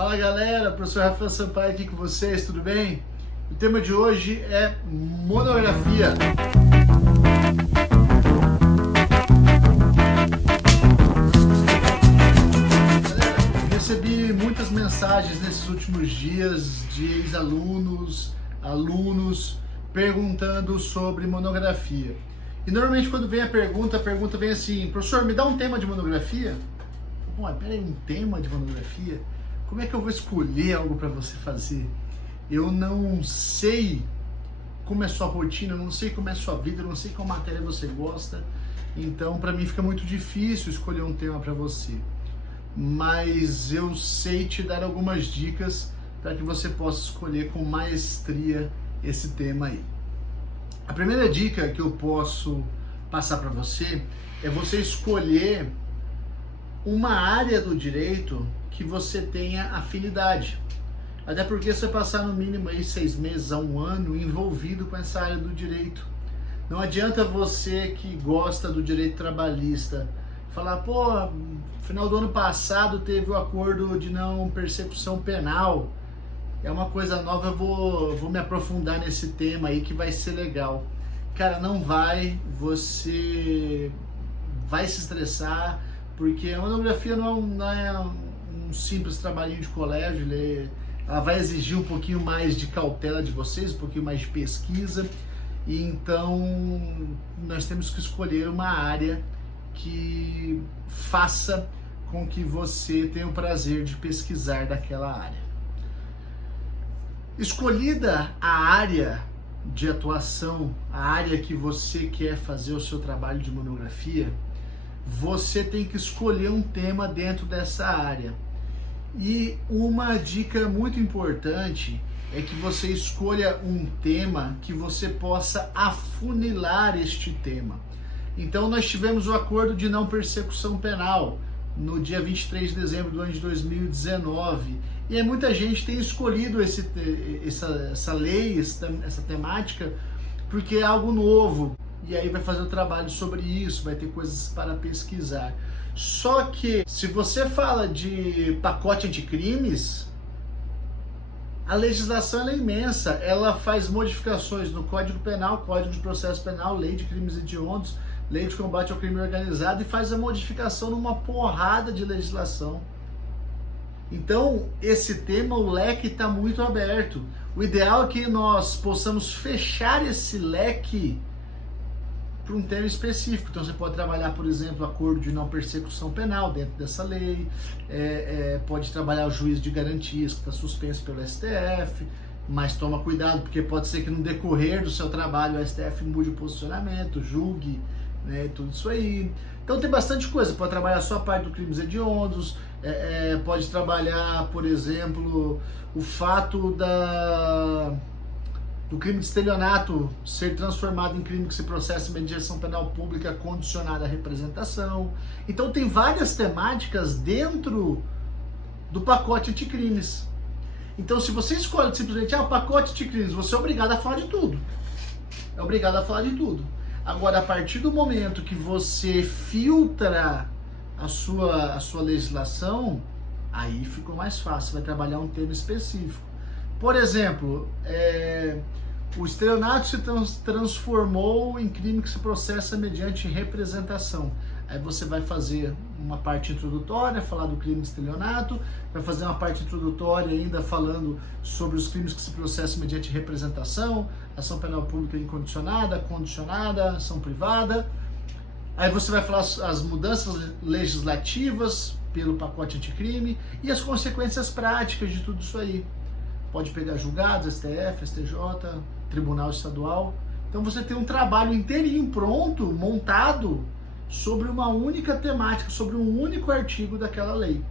Fala galera, professor Rafael Sampaio aqui com vocês, tudo bem? O tema de hoje é monografia. Galera, recebi muitas mensagens nesses últimos dias de ex-alunos, alunos perguntando sobre monografia. E normalmente quando vem a pergunta vem assim: professor, me dá um tema de monografia? Bom, mas peraí, um tema de monografia? Como é que eu vou escolher algo para você fazer? Eu não sei como é sua rotina, eu não sei como é sua vida, eu não sei qual matéria você gosta. Então, para mim fica muito difícil escolher um tema para você. Mas eu sei te dar algumas dicas para que você possa escolher com maestria esse tema aí. A primeira dica que eu posso passar para você é você escolher uma área do direito que você tenha afinidade. Até porque você passar no mínimo aí 6 meses a 1 ano envolvido com essa área do direito. Não adianta você que gosta do direito trabalhista falar, pô, no final do ano passado teve o acordo de não persecução penal. É uma coisa nova, eu vou me aprofundar nesse tema aí que vai ser legal. Cara, não vai, você vai se estressar, porque a monografia não é um simples trabalhinho de colégio, ela vai exigir um pouquinho mais de cautela de vocês, um pouquinho mais de pesquisa, e então nós temos que escolher uma área que faça com que você tenha o prazer de pesquisar daquela área. Escolhida a área de atuação, a área que você quer fazer o seu trabalho de monografia, você tem que escolher um tema dentro dessa área. E uma dica muito importante é que você escolha um tema que você possa afunilar este tema. Então nós tivemos o acordo de não persecução penal no dia 23 de dezembro do ano de 2019. E aí muita gente tem escolhido essa lei, essa temática, porque é algo novo. E aí vai fazer o trabalho sobre isso, vai ter coisas para pesquisar. Só que, se você fala de pacote anticrimes, a legislação é imensa. Ela faz modificações no Código Penal, Código de Processo Penal, Lei de Crimes Hediondos, Lei de Combate ao Crime Organizado, e faz a modificação numa porrada de legislação. Então, esse tema, o leque está muito aberto. O ideal é que nós possamos fechar esse leque para um tema específico. Então você pode trabalhar, por exemplo, acordo de não persecução penal dentro dessa lei, pode trabalhar o juízo de garantias que está suspenso pelo STF, mas toma cuidado, porque pode ser que no decorrer do seu trabalho o STF mude o posicionamento, julgue, né, tudo isso aí. Então tem bastante coisa, pode trabalhar só a parte do crimes hediondos, pode trabalhar, por exemplo, o fato do crime de estelionato ser transformado em crime que se processa em mediação penal pública condicionada à representação. Então tem várias temáticas dentro do pacote anticrimes. Então se você escolhe simplesmente o pacote anticrimes, você é obrigado a falar de tudo. É obrigado a falar de tudo. Agora, a partir do momento que você filtra a sua legislação, aí ficou mais fácil, vai trabalhar um tema específico. Por exemplo, o estelionato se transformou em crime que se processa mediante representação. Aí você vai fazer uma parte introdutória, falar do crime de estelionato, vai fazer uma parte introdutória ainda falando sobre os crimes que se processam mediante representação, ação penal pública incondicionada, condicionada, ação privada. Aí você vai falar as mudanças legislativas pelo pacote anticrime e as consequências práticas de tudo isso aí. Pode pegar julgados, STF, STJ, Tribunal Estadual. Então você tem um trabalho inteirinho pronto, montado, sobre uma única temática, sobre um único artigo daquela lei.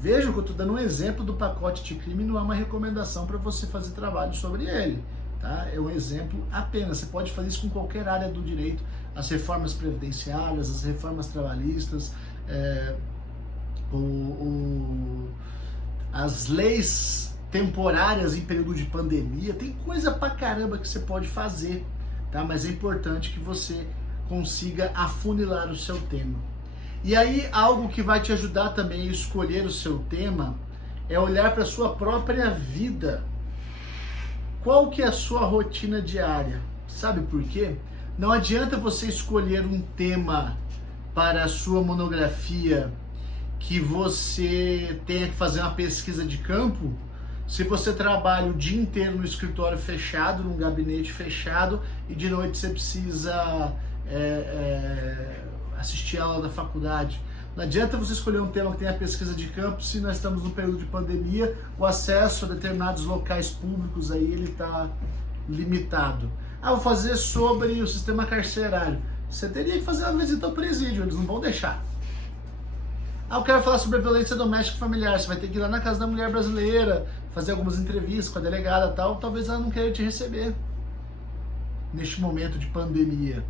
Veja que eu estou dando um exemplo do pacote de crime, não é uma recomendação para você fazer trabalho sobre ele. Tá? É um exemplo apenas. Você pode fazer isso com qualquer área do direito, as reformas previdenciárias, as reformas trabalhistas, as leis temporárias em período de pandemia, tem coisa pra caramba que você pode fazer, tá? Mas é importante que você consiga afunilar o seu tema. E aí, algo que vai te ajudar também a escolher o seu tema é olhar para a sua própria vida. Qual que é a sua rotina diária? Sabe por quê? Não adianta você escolher um tema para a sua monografia que você tenha que fazer uma pesquisa de campo se você trabalha o dia inteiro no escritório fechado, num gabinete fechado, e de noite você precisa assistir a aula da faculdade. Não adianta você escolher um tema que tenha pesquisa de campo se nós estamos num período de pandemia, o acesso a determinados locais públicos aí ele está limitado. Vou fazer sobre o sistema carcerário. Você teria que fazer uma visita ao presídio, eles não vão deixar. Eu quero falar sobre a violência doméstica e familiar. Você vai ter que ir lá na Casa da Mulher Brasileira, fazer algumas entrevistas com a delegada e tal. Talvez ela não queira te receber neste momento de pandemia.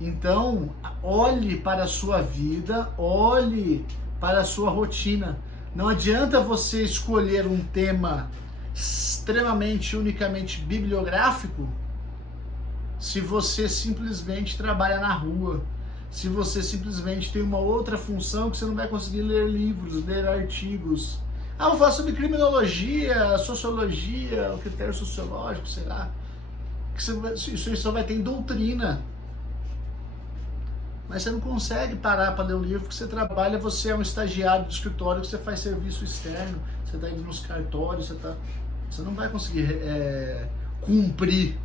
Então, olhe para a sua vida, olhe para a sua rotina. Não adianta você escolher um tema extremamente, unicamente bibliográfico se você simplesmente trabalha na rua, se você simplesmente tem uma outra função que você não vai conseguir ler livros, ler artigos. Vou falar sobre criminologia, sociologia, o critério sociológico, sei lá. Isso só vai ter em doutrina. Mas você não consegue parar para ler um livro, porque você trabalha, você é um estagiário do escritório, você faz serviço externo, você está indo nos cartórios, você não vai conseguir cumprir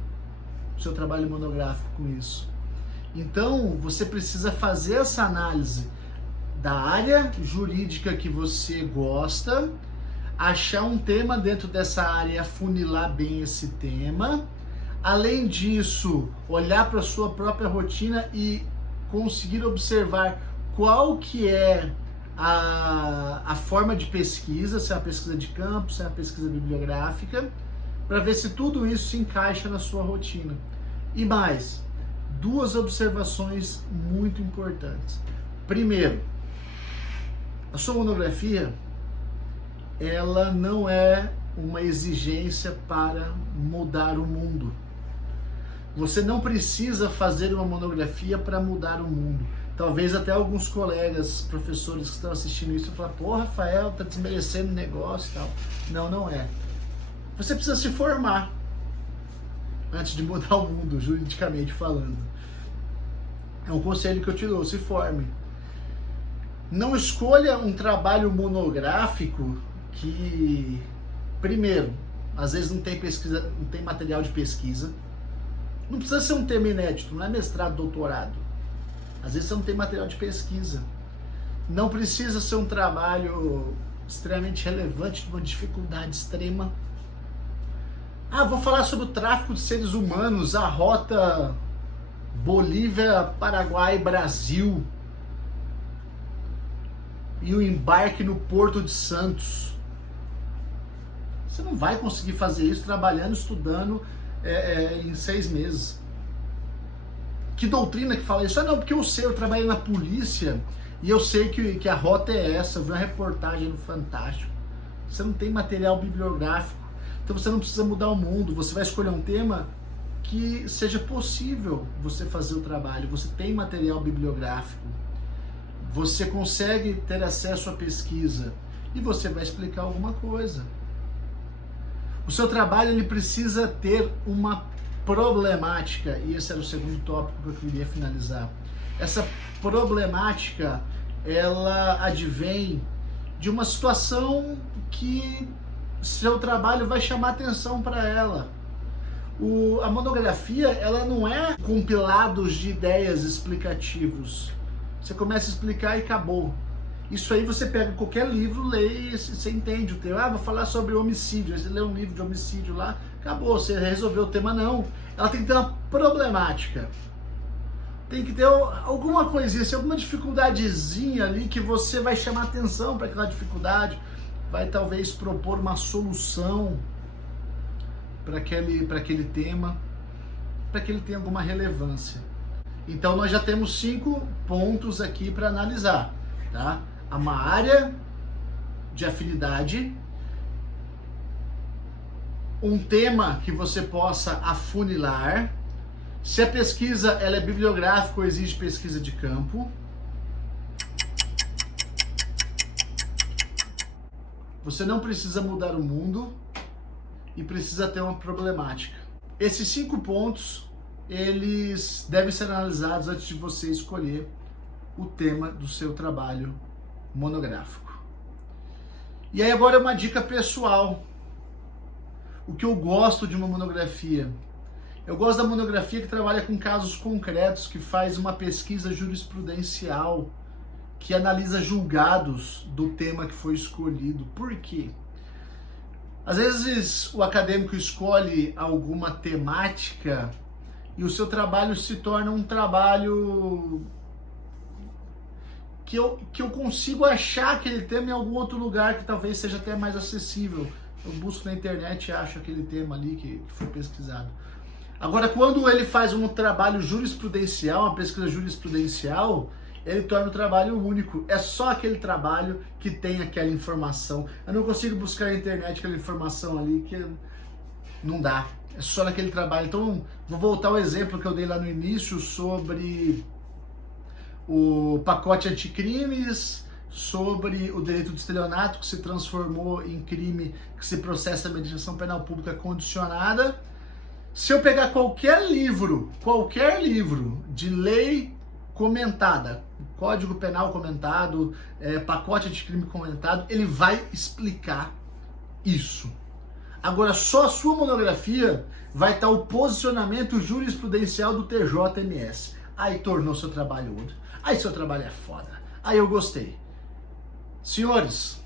o seu trabalho monográfico com isso. Então, você precisa fazer essa análise da área jurídica que você gosta, achar um tema dentro dessa área e afunilar bem esse tema. Além disso, olhar para a sua própria rotina e conseguir observar qual que é a forma de pesquisa, se é uma pesquisa de campo, se é uma pesquisa bibliográfica, para ver se tudo isso se encaixa na sua rotina. E mais, duas observações muito importantes. Primeiro, a sua monografia, ela não é uma exigência para mudar o mundo. Você não precisa fazer uma monografia para mudar o mundo. Talvez até alguns colegas, professores que estão assistindo isso, falam, pô, Rafael, tá desmerecendo o negócio e tal. Não, não é. Você precisa se formar antes de mudar o mundo, juridicamente falando. É um conselho que eu te dou, se forme. Não escolha um trabalho monográfico que, primeiro, às vezes não tem pesquisa, não tem material de pesquisa. Não precisa ser um tema inédito, não é mestrado, doutorado. Às vezes você não tem material de pesquisa. Não precisa ser um trabalho extremamente relevante, de uma dificuldade extrema. Vou falar sobre o tráfico de seres humanos, a rota Bolívia, Paraguai, Brasil e o embarque no Porto de Santos. Você não vai conseguir fazer isso trabalhando, estudando em 6 meses. Que doutrina que fala isso? Não, porque eu trabalhei na polícia e eu sei que a rota é essa, eu vi uma reportagem no Fantástico. Você não tem material bibliográfico, então você não precisa mudar o mundo, você vai escolher um tema que seja possível você fazer o trabalho, você tem material bibliográfico, você consegue ter acesso à pesquisa e você vai explicar alguma coisa. O seu trabalho ele precisa ter uma problemática, e esse era o segundo tópico que eu queria finalizar. Essa problemática, ela advém de uma situação que seu trabalho vai chamar atenção para ela. A monografia, ela não é compilados de ideias explicativos. Você começa a explicar e acabou. Isso aí você pega qualquer livro, lê e você entende o tema. Vou falar sobre homicídio. Aí você lê um livro de homicídio lá, acabou, você resolveu o tema. Não. Ela tem que ter uma problemática. Tem que ter alguma coisinha, alguma dificuldadezinha ali que você vai chamar atenção para aquela dificuldade, vai talvez propor uma solução para aquele tema, para que ele tenha alguma relevância. Então nós já temos 5 pontos aqui para analisar, tá? Uma área de afinidade, um tema que você possa afunilar, se a pesquisa ela é bibliográfica ou exige pesquisa de campo, Você não precisa mudar o mundo e precisa ter uma problemática. Esses 5 pontos, eles devem ser analisados antes de você escolher o tema do seu trabalho monográfico. E aí agora uma dica pessoal. O que eu gosto de uma monografia? Eu gosto da monografia que trabalha com casos concretos, que faz uma pesquisa jurisprudencial, que analisa julgados do tema que foi escolhido. Por quê? Às vezes o acadêmico escolhe alguma temática e o seu trabalho se torna um trabalho que eu consigo achar aquele tema em algum outro lugar que talvez seja até mais acessível. Eu busco na internet e acho aquele tema ali que foi pesquisado. Agora, quando ele faz um trabalho jurisprudencial, uma pesquisa jurisprudencial, ele torna o trabalho único. É só aquele trabalho que tem aquela informação. Eu não consigo buscar na internet aquela informação ali que não dá. É só naquele trabalho. Então, vou voltar ao exemplo que eu dei lá no início sobre o pacote anticrimes, sobre o delito de estelionato que se transformou em crime que se processa a mediação penal pública condicionada. Se eu pegar qualquer livro de lei comentada, Código Penal comentado, pacote anticrime comentado, ele vai explicar isso. Agora, só a sua monografia vai estar o posicionamento jurisprudencial do TJMS. Aí tornou seu trabalho outro. Aí seu trabalho é foda. Aí eu gostei. Senhores,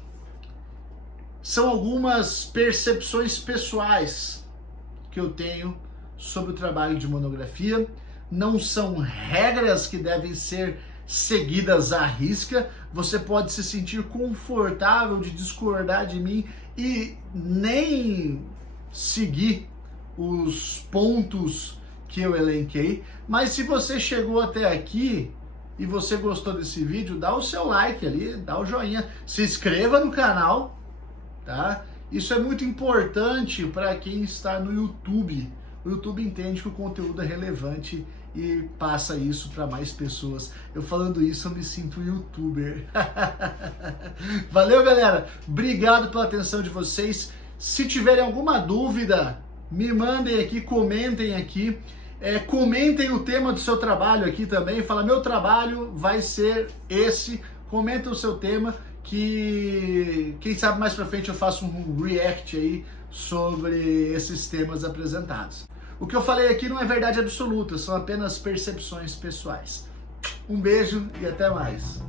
são algumas percepções pessoais que eu tenho sobre o trabalho de monografia. Não são regras que devem ser seguidas à risca. Você pode se sentir confortável de discordar de mim e nem seguir os pontos que eu elenquei. Mas se você chegou até aqui e você gostou desse vídeo, dá o seu like ali, dá o joinha, se inscreva no canal, tá? Isso é muito importante para quem está no YouTube. O YouTube entende que o conteúdo é relevante e passa isso para mais pessoas. Eu falando isso, eu me sinto youtuber. Valeu, galera. Obrigado pela atenção de vocês. Se tiverem alguma dúvida, me mandem aqui, comentem aqui. Comentem o tema do seu trabalho aqui também. Fala, meu trabalho vai ser esse. Comenta o seu tema, que quem sabe mais pra frente eu faço um react aí sobre esses temas apresentados. O que eu falei aqui não é verdade absoluta, são apenas percepções pessoais. Um beijo e até mais.